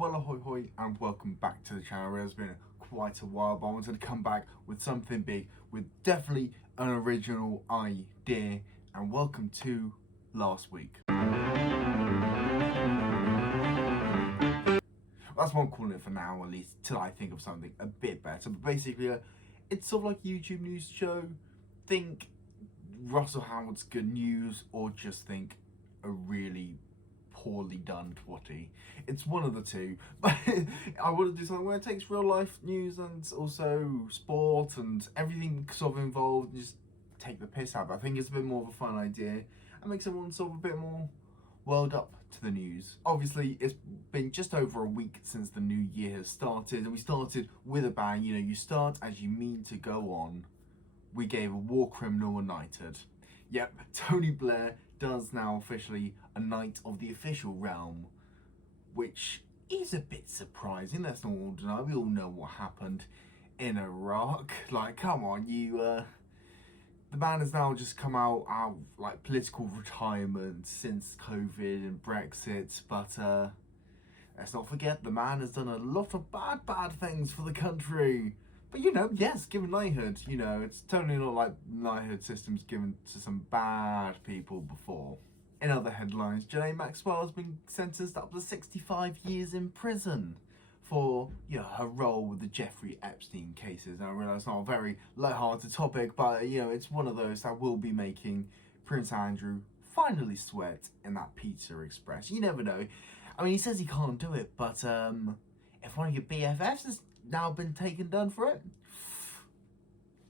Well, ahoy-hoy, and welcome back to the channel. It's been quite a while, but I wanted to come back with something big, with definitely an original idea, and welcome to last week. That's what I'm calling it for now, at least, till I think of something a bit better. But basically, it's sort of like a YouTube news show. Think Russell Howard's good news, or just think a really poorly done twatty. It's one of the two. But I want to do something where it takes real life news and also sport and everything sort of involved and just take the piss out of it. I think it's a bit more of a fun idea and makes everyone sort of a bit more welled up to the news. Obviously, it's been just over a week since the new year has started, and we started with a bang. You know, you start as you mean to go on. We gave a war criminal a knighthood. Yep, Tony Blair does now officially a Knight of the Official Realm, which is a bit surprising. Let's not all deny. We all know what happened in Iraq. Like, come on, the man has now just come out like political retirement since COVID and Brexit, but let's not forget the man has done a lot of bad things for the country. But you know, yes, given knighthood, you know, it's totally not like knighthood systems given to some bad people before. In other headlines, Janae Maxwell has been sentenced up to 65 years in prison for, you know, her role with the Jeffrey Epstein cases. And I realise it's not a very light-hearted topic, but you know, it's one of those that will be making Prince Andrew finally sweat in that Pizza Express. You never know. I mean, he says he can't do it, but if one of your BFFs has now been done for it,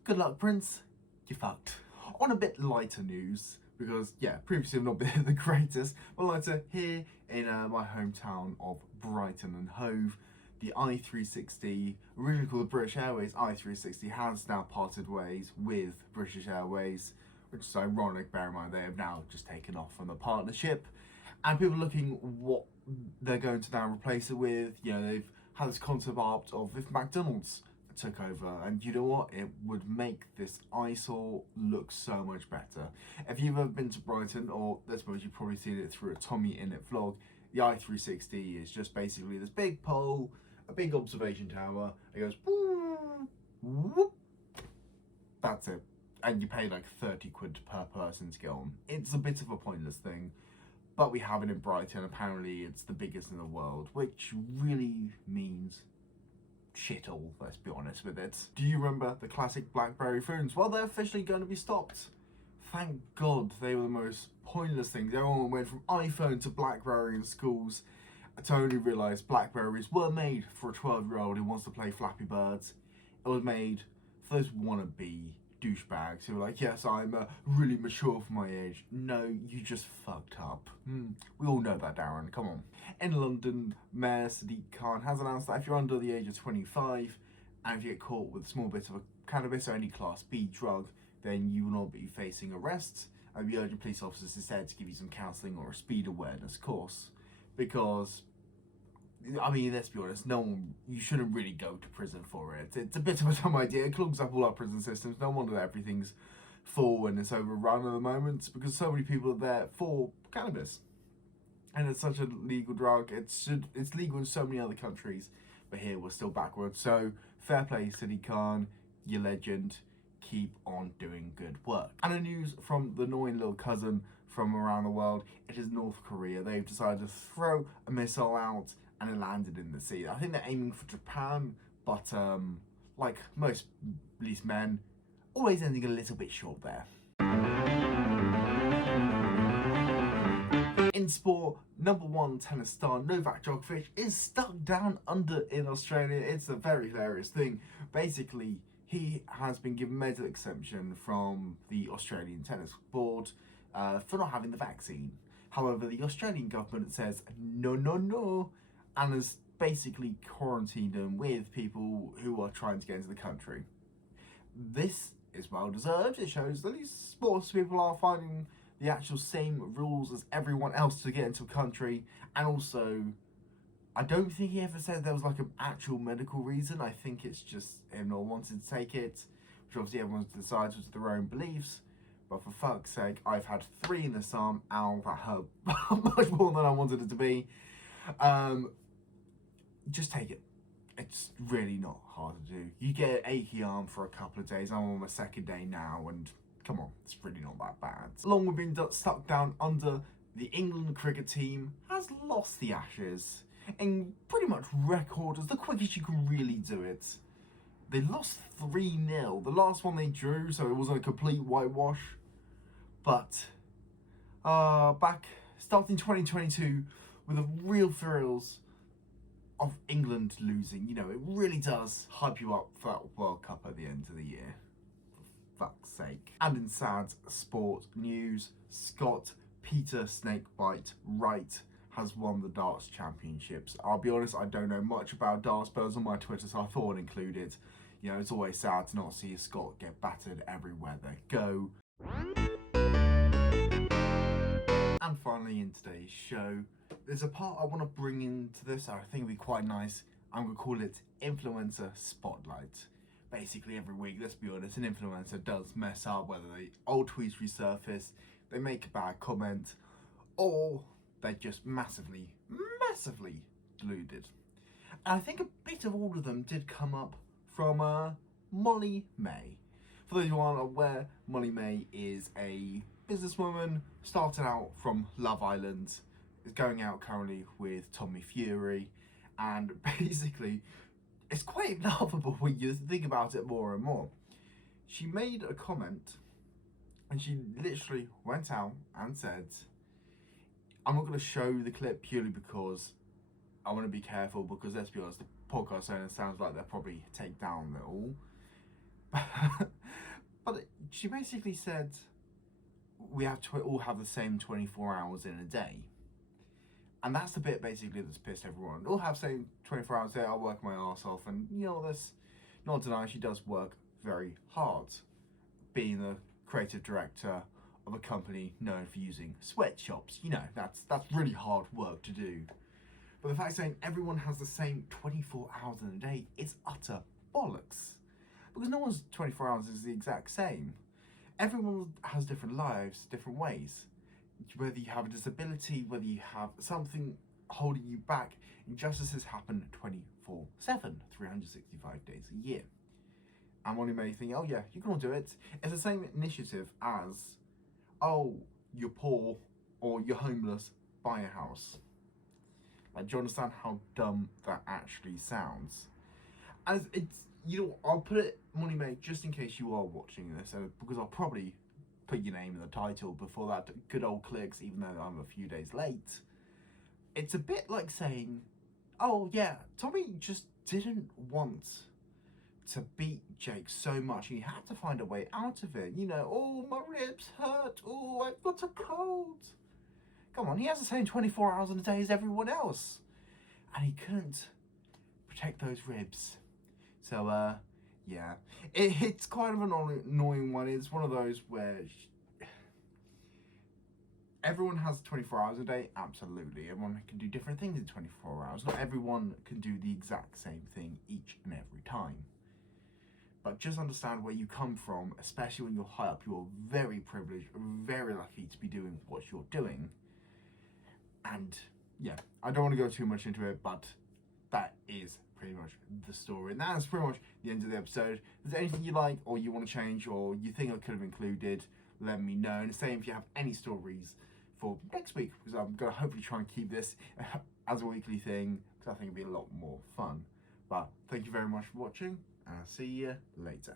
good luck, Prince. You're fucked. On a bit lighter news, because yeah, previously I've not been the greatest, but lighter, here in my hometown of Brighton and Hove, the I-360, originally called the British Airways I-360, has now parted ways with British Airways, which is ironic. Bear in mind they have now just taken off from the partnership, and people are looking what they're going to now replace it with. You know, they've had this concept art of if McDonald's took over, and you know what, it would make this eyesore look so much better. If you've ever been to Brighton, or I suppose you've probably seen it through a Tommy In It vlog, the I-360 is just basically this big pole, a big observation tower. It goes whoop, that's it, and you pay like 30 quid per person to go on. It's a bit of a pointless thing, but we have it in Brighton. Apparently it's the biggest in the world, which really means shit all, let's be honest with it. Do you remember the classic BlackBerry phones? Well, they're officially going to be stopped. Thank God. They were the most pointless things. Everyone went from iPhone to BlackBerry in schools. I totally realised BlackBerries were made for a 12-year-old who wants to play Flappy Birds. It was made for those wannabe douchebags who are like, yes, I'm really mature for my age. No, you just fucked up. We all know that, Darren, come on. In London, Mayor Sadiq Khan has announced that if you're under the age of 25 and if you get caught with a small bit of a cannabis or any class B drug, then you will not be facing arrests. And we urge police officers instead to give you some counselling or a speed awareness course, because I mean, let's be honest, you shouldn't really go to prison for it. It's a bit of a dumb idea. It clogs up all our prison systems. No wonder that everything's full and it's overrun at the moment, because so many people are there for cannabis. And it's such a legal drug. It's legal in so many other countries, but here we're still backwards. So fair play, Sadiq Khan, you legend. Keep on doing good work. And a news from the annoying little cousin from around the world. It is North Korea. They've decided to throw a missile out, and it landed in the sea. I think they're aiming for Japan, but like most police men, always ending a little bit short there. In sport, #1 tennis star Novak Djokovic is stuck down under in Australia. It's a very hilarious thing. Basically, he has been given medical exemption from the Australian Tennis Board for not having the vaccine. However, the Australian government says no, and has basically quarantined him with people who are trying to get into the country. This is well deserved. It shows that these sports people are finding the actual same rules as everyone else to get into a country. And also, I don't think he ever said there was like an actual medical reason. I think it's just him not wanting to take it, which obviously everyone decides with their own beliefs. But for fuck's sake, I've had 3 in this arm. Ow, that hurt much more than I wanted it to be. just take it. It's really not hard to do. You get an achy arm for a couple of days. I'm on my second day now, and come on, it's really not that bad. Along with being stuck down under, the England cricket team has lost the Ashes in pretty much record, as the quickest you can really do it. They lost 3-0. The last one they drew, so it wasn't a complete whitewash. But back starting 2022 with the real thrills of England losing. You know, it really does hype you up for that World Cup at the end of the year. For fuck's sake. And in sad sport news, Scott Peter Snakebite Wright has won the darts championships. I'll be honest, I don't know much about darts, but it was on my Twitter, so I thought I'd include it. You know, it's always sad to not see a Scot get battered everywhere they go. And finally, in today's show, there's a part I want to bring into this, I think it'd be quite nice. I'm going to call it Influencer Spotlight. Basically, every week, let's be honest, an influencer does mess up, whether they old tweets resurface, they make a bad comment, or they're just massively deluded. And I think a bit of all of them did come up from Molly-Mae. For those who aren't aware, Molly-Mae is a businesswoman, started out from Love Island, is going out currently with Tommy Fury, and basically, it's quite laughable when you think about it more and more. She made a comment, and she literally went out and said, I'm not going to show the clip purely because I want to be careful, because let's be honest, the podcast owner sounds like they'll probably take down it all. But she basically said, we have to all have the same 24 hours in a day. And that's the bit basically that's pissed everyone. All have the same 24 hours a day, I'll work my arse off. And you know, that's not denying she does work very hard, being the creative director of a company known for using sweatshops. You know, that's really hard work to do. But the fact saying everyone has the same 24 hours in a day is utter bollocks. Because no one's 24 hours is the exact same. Everyone has different lives, different ways. Whether you have a disability, whether you have something holding you back, injustices happen 24/7, 365 days a year. And one may think, oh yeah, you can all do it. It's the same initiative as, oh, you're poor or you're homeless, buy a house. Like, do you understand how dumb that actually sounds? As it's, you know, I'll put it, Molly-Mae, just in case you are watching this, because I'll probably put your name in the title before that good old clicks, even though I'm a few days late. It's a bit like saying, oh yeah, Tommy just didn't want to beat Jake so much, he had to find a way out of it. You know, oh, my ribs hurt, oh, I've got a cold. Come on, he has the same 24 hours in a day as everyone else. And he couldn't protect those ribs. So, yeah. It's kind of an annoying one. It's one of those where everyone has 24 hours a day. Absolutely. Everyone can do different things in 24 hours. Not everyone can do the exact same thing each and every time. But just understand where you come from, especially when you're high up. You're very privileged, very lucky to be doing what you're doing. And yeah, I don't want to go too much into it, but that is pretty much the story. And that's pretty much the end of the episode. If there's anything you like or you want to change or you think I could have included, let me know. And same if you have any stories for next week, because I'm going to hopefully try and keep this as a weekly thing, because I think it'll be a lot more fun. But thank you very much for watching, and I'll see you later.